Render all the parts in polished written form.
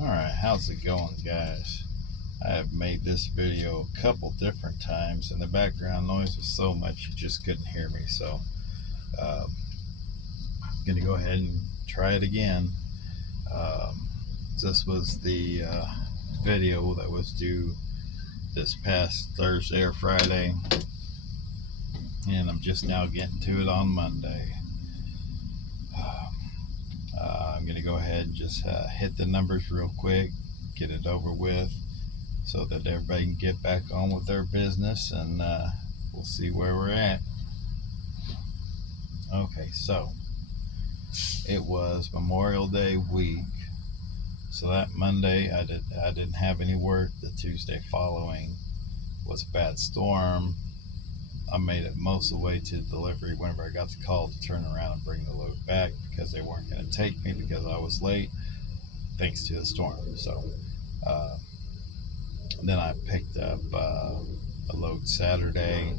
Alright, how's it going, guys? I have made this video a couple different times and the background noise was so much you just couldn't hear me, so I'm gonna go ahead and try it again. This was the video that was due this past Thursday or Friday, and I'm just now getting to it on Monday. I'm gonna go ahead and just hit the numbers real quick, get it over with, so that everybody can get back on with their business, and we'll see where we're at. Okay, so it was Memorial Day week, so that Monday I didn't have any work. The Tuesday following was a bad storm. I made it most of the way to delivery whenever I got the call to turn around and bring the load back because they weren't going to take me because I was late thanks to the storm. So then I picked up a load Saturday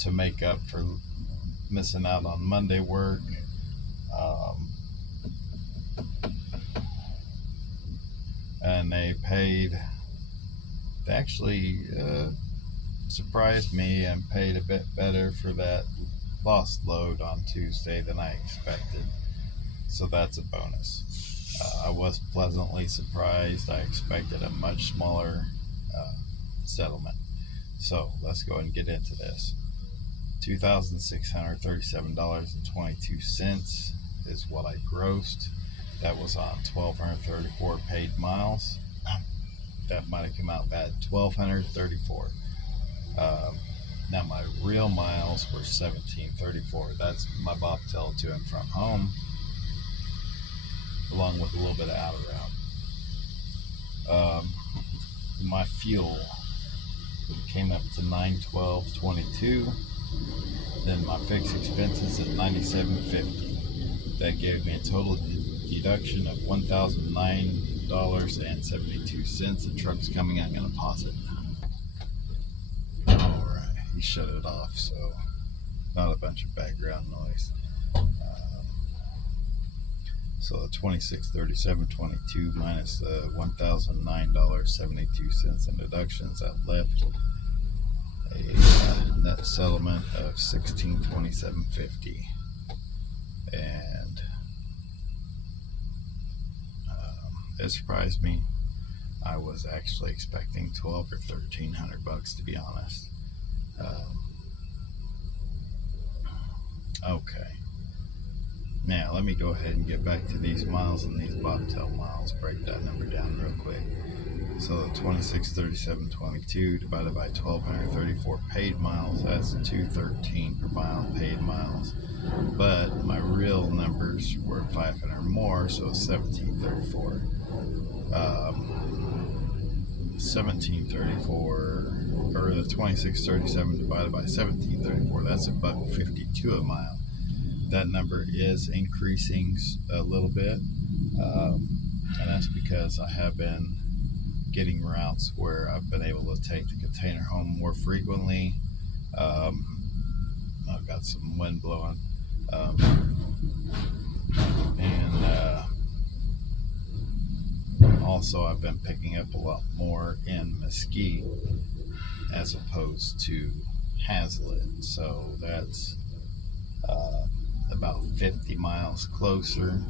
to make up for missing out on Monday work. And they actually surprised me and paid a bit better for that lost load on Tuesday than I expected. So that's a bonus. I was pleasantly surprised. I expected a much smaller settlement. So let's go ahead and get into this. $2,637.22 is what I grossed. That was on 1,234 paid miles. That might have come out bad. 1,234. Now my real miles were 1,734. That's my bobtail to and from home, along with a little bit of out of route. My fuel came up to $912.22. Then my fixed expenses at $97.50. That gave me a total deduction of $1,009.72. The truck's coming. I'm going to pause it. Alright, he shut it off, so not a bunch of background noise. So the $2637.22 minus the $1,009.72 in deductions, that left a net settlement of $1,627.50. And it surprised me. I was actually expecting $1,200 or $1,300 to be honest. Okay. Now let me go ahead and get back to these miles and these bobtail miles. Break that number down real quick. So 2637.22 divided by 1,234 paid miles, that's 213 per mile paid miles. But my real numbers were 500 more, so 1734. 1734, or the 2637 divided by 1734, that's $1.52 a mile. That number is increasing a little bit, and that's because I have been getting routes where I've been able to take the container home more frequently. I've got some wind blowing, and also I've been picking up a lot more in Mesquite as opposed to Hazlitt, so that's about 50 miles closer.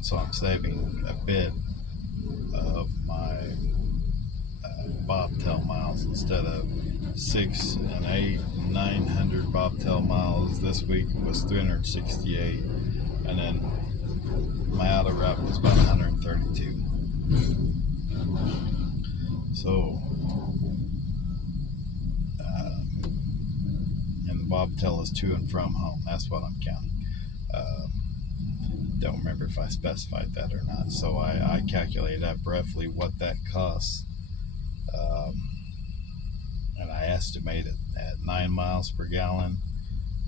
So I'm saving a bit of my bobtail miles. Instead of 6 and 8 and 900 bobtail miles this week, it was 368, and then my out of route was about 132. So and the bobtail is to and from home. That's what I'm counting. Don't remember if I specified that or not. So I calculated up roughly what that costs, and I estimated at 9 miles per gallon,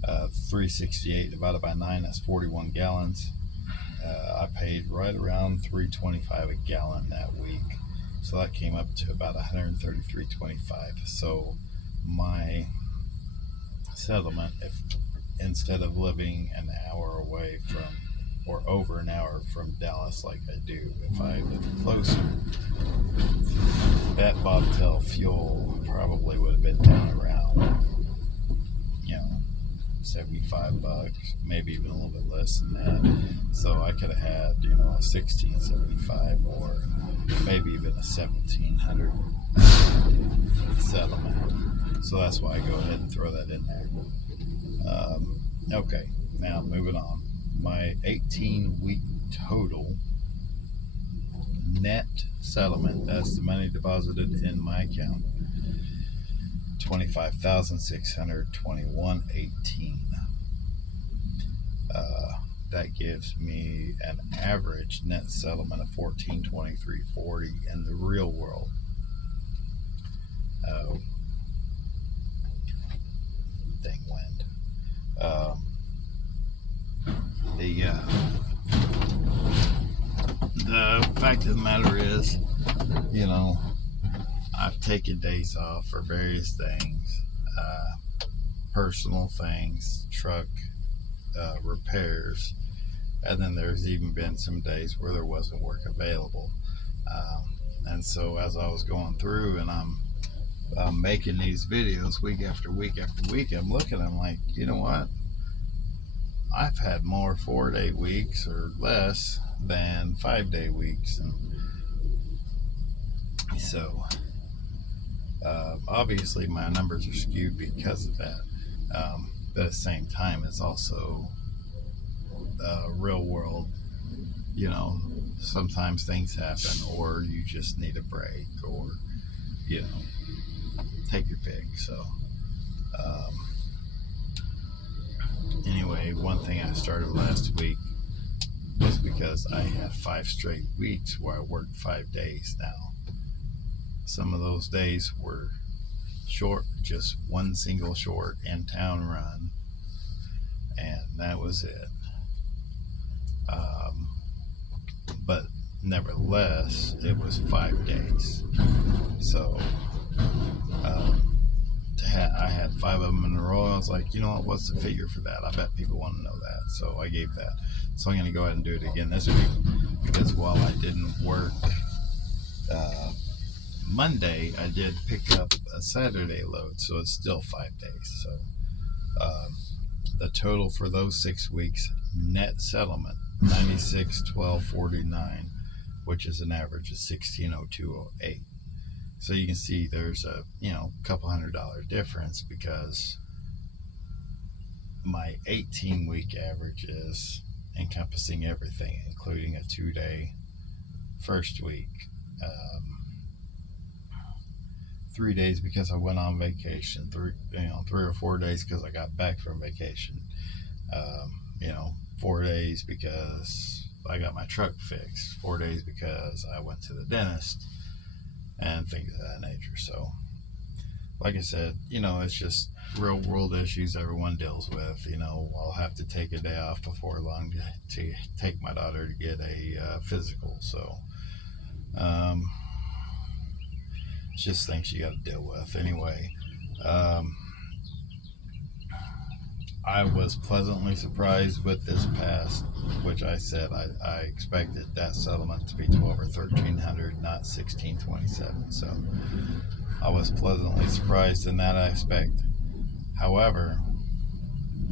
368 divided by 9, that's 41 gallons. I paid right around $3.25 a gallon that week, so that came up to about $133.25. So my settlement, if instead of living an hour away or over an hour from Dallas like I do. If I lived closer, that bobtail fuel probably would have been down around, you know, $75, maybe even a little bit less than that. So I could have had, a 1675 or maybe even a 1700 settlement. So that's why I go ahead and throw that in there. Okay, now moving on. My 18-week total net settlement, that's the money deposited in my account, 25,621.18. That gives me an average net settlement of 1423.40 in the real world. Dang wind. The fact of the matter is, I've taken days off for various things, personal things, truck repairs, and then there's even been some days where there wasn't work available. And so as I was going through and I'm making these videos week after week after week, I'm looking, I'm like, you know what? I've had more 4-day weeks or less than 5-day weeks. And so obviously my numbers are skewed because of that. But at the same time, it's also real world. Sometimes things happen, or you just need a break, or take your pick. So anyway, one thing I started last week was because I have 5 straight weeks where I worked 5 days now. Some of those days were short, just one single short in-town run, and that was it. But nevertheless, it was 5 days. So I had 5 of them in a row. I was like, you know what, what's the figure for that? I bet people want to know that. So I gave that. So I'm going to go ahead and do it again this week, because while I didn't work Monday, I did pick up a Saturday load, so it's still 5 days. So the total for those 6 weeks, net settlement, 96,1249, which is an average of 1602.08. So you can see there's a couple $100 difference, because my 18-week average is encompassing everything, including a 2-day first week, 3 days because I went on vacation, 3 or 4 days because I got back from vacation, 4 days because I got my truck fixed, 4 days because I went to the dentist, and things of that nature. So like I said, it's just real world issues everyone deals with. I'll have to take a day off before long to take my daughter to get a physical. So it's just things you got to deal with. Anyway, I was pleasantly surprised with this past, which I said I expected that settlement to be 12 or 1300, not 1627. So I was pleasantly surprised in that aspect. However,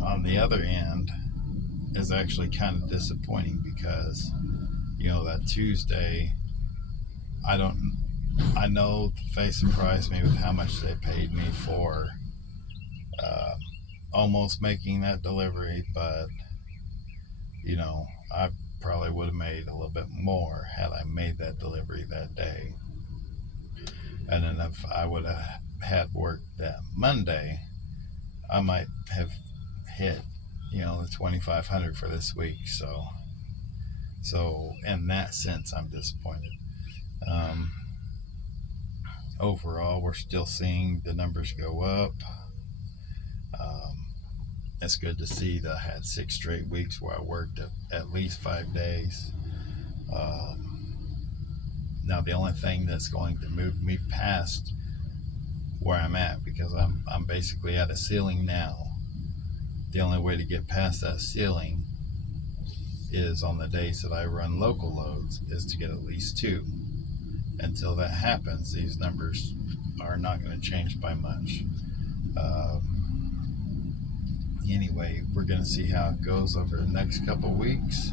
on the other end, is actually kind of disappointing, because that Tuesday, I know they surprised me with how much they paid me for almost making that delivery, but I probably would have made a little bit more had I made that delivery that day. And then if I would have had work that Monday, I might have hit the 2,500 for this week. So in that sense, I'm disappointed. Overall, we're still seeing the numbers go up. It's good to see that I had 6 straight weeks where I worked at least 5 days. Now the only thing that's going to move me past where I'm at, because I'm basically at a ceiling now, the only way to get past that ceiling is on the days that I run local loads is to get at least 2. Until that happens, these numbers are not going to change by much. Anyway, we're going to see how it goes over the next couple weeks,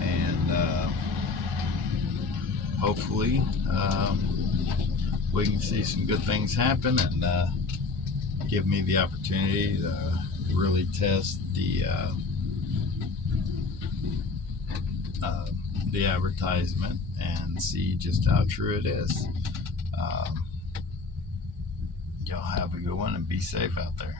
and hopefully we can see some good things happen and give me the opportunity to really test the advertisement and see just how true it is. Y'all have a good one and be safe out there.